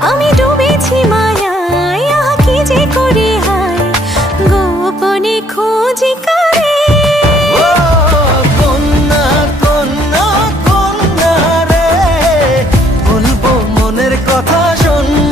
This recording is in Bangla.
আমি ডুবেছি মায়ায়, আহা কি যে করি হায়, গোপনে খোঁজি করে। ও কন্যা কন্যা কন্যা রে, বলবো মনের কথা শোন।